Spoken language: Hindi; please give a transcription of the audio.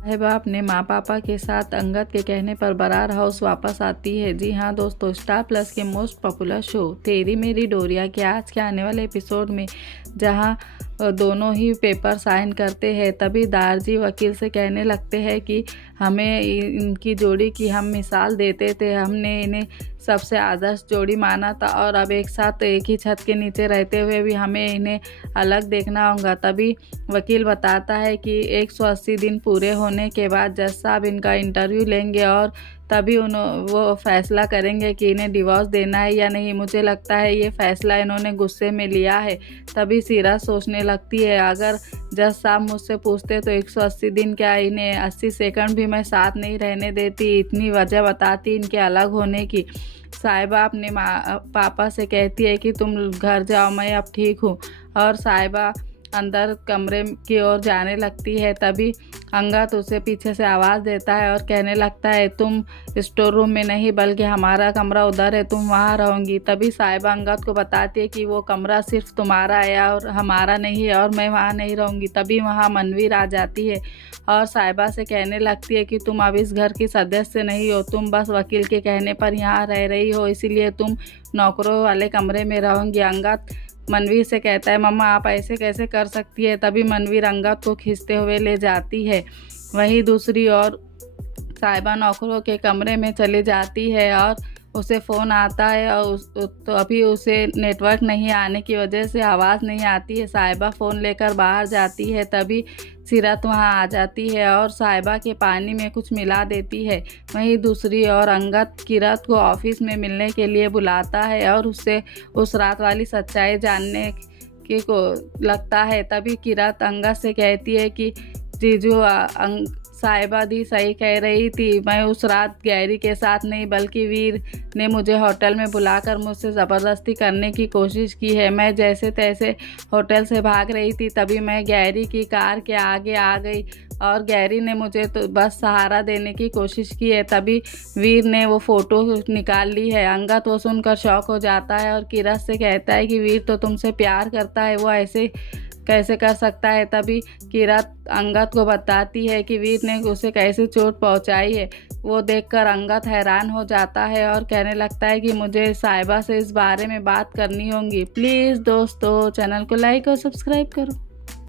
साहिबा अपने माँ पापा के साथ अंगद के कहने पर बरार हाउस वापस आती है। जी हाँ दोस्तों, स्टार प्लस के मोस्ट पॉपुलर शो तेरी मेरी डोरिया के आज के आने वाले एपिसोड में जहाँ दोनों ही पेपर साइन करते हैं, तभी दारजी वकील से कहने लगते हैं कि हमें इनकी जोड़ी की हम मिसाल देते थे, हमने इन्हें सबसे आदर्श जोड़ी माना था और अब एक साथ एक ही छत के नीचे रहते हुए भी हमें इन्हें अलग देखना होगा। तभी वकील बताता है कि 180 दिन पूरे होने के बाद जज साहब इनका इंटरव्यू लेंगे और तभी वो फैसला करेंगे कि इन्हें डिवोर्स देना है या नहीं। मुझे लगता है ये फैसला इन्होंने गुस्से में लिया है। तभी सीरा सोचने लगती है, अगर जज साहब मुझसे पूछते तो 180 दिन क्या, इन्हें 80 सेकंड भी मैं साथ नहीं रहने देती, इतनी वजह बताती इनके अलग होने की। साहिबा अपने माँ पापा से कहती है कि तुम घर जाओ, मैं अब ठीक हूँ, और साहिबा अंदर कमरे की ओर जाने लगती है। तभी अंगद उसे पीछे से आवाज़ देता है और कहने लगता है, तुम स्टोर रूम में नहीं बल्कि हमारा कमरा उधर है, तुम वहाँ रहूँगी। तभी साहिबा अंगद को बताती है कि वो कमरा सिर्फ तुम्हारा है और हमारा नहीं है और मैं वहाँ नहीं रहूँगी। तभी वहाँ मनवीर आ जाती है और साहिबा से कहने लगती है कि तुम अब इस घर की सदस्य नहीं हो, तुम बस वकील के कहने पर यहाँ रह रही हो, इसीलिए तुम नौकरों वाले कमरे में रहोगी। अंगद मनवीर से कहता है, मम्मा आप ऐसे कैसे कर सकती है। तभी मनवीर अंगद को खींचते हुए ले जाती है। वहीं दूसरी ओर साहिबा नौकरों के कमरे में चली जाती है और उसे फ़ोन आता है और तो अभी उसे नेटवर्क नहीं आने की वजह से आवाज़ नहीं आती है। साहिबा फ़ोन लेकर बाहर जाती है। तभी सीरत वहां आ जाती है और साहिबा के पानी में कुछ मिला देती है। वहीं दूसरी ओर अंगद किरत को ऑफिस में मिलने के लिए बुलाता है और उससे उस रात वाली सच्चाई जानने की को लगता है। तभी किरत अंगद से कहती है कि जीजू, साहिबा दी सही कह रही थी, मैं उस रात गैरी के साथ नहीं बल्कि वीर ने मुझे होटल में बुलाकर मुझसे ज़बरदस्ती करने की कोशिश की है। मैं जैसे तैसे होटल से भाग रही थी, तभी मैं गैरी की कार के आगे आ गई और गैरी ने मुझे तो बस सहारा देने की कोशिश की है। तभी वीर ने वो फ़ोटो निकाल ली है। अंगद वो सुनकर शौक हो जाता है और किरत से कहता है कि वीर तो तुमसे प्यार करता है, वो ऐसे कैसे कर सकता है। तभी किरत अंगद को बताती है कि वीर ने उसे कैसे चोट पहुंचाई है। वो देखकर अंगद हैरान हो जाता है और कहने लगता है कि मुझे साहिबा से इस बारे में बात करनी होगी। प्लीज़ दोस्तों, चैनल को लाइक और सब्सक्राइब करो।